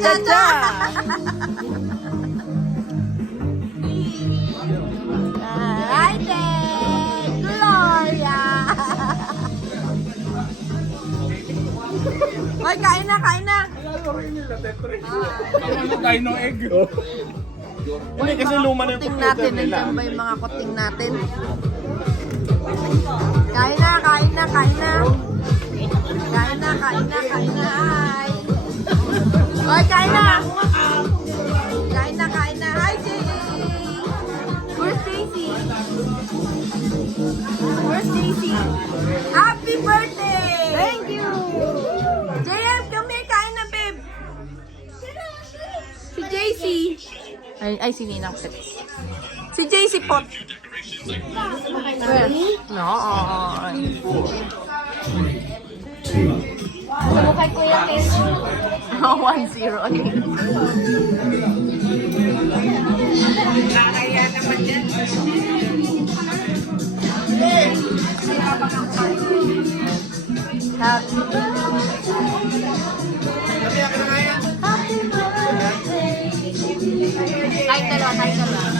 Cha-cha-cha! Hi, Gloria! Hoy, kain na, kain na! Dino egg. Hindi kasi luma na yung kuting computer natin. nila. Nandiyan ba yung mga kuting natin? Kain na, kain na, kain na! Kain na, kain na, kain na! Hi! Hoy, kain na! Kain na, kain na! Hi, Jay! Where's Daisy? Where's Daisy? Happy birthday! Thank you! JM, come here, kain na, babe! Si JC. Ay, si Ninang Pet. Si JC Pot. Where? No, Ano kay Kuya Keso? 1-0. Nakakaya naman yan. Happy birthday. Kahit dalawa, kahit dalawa.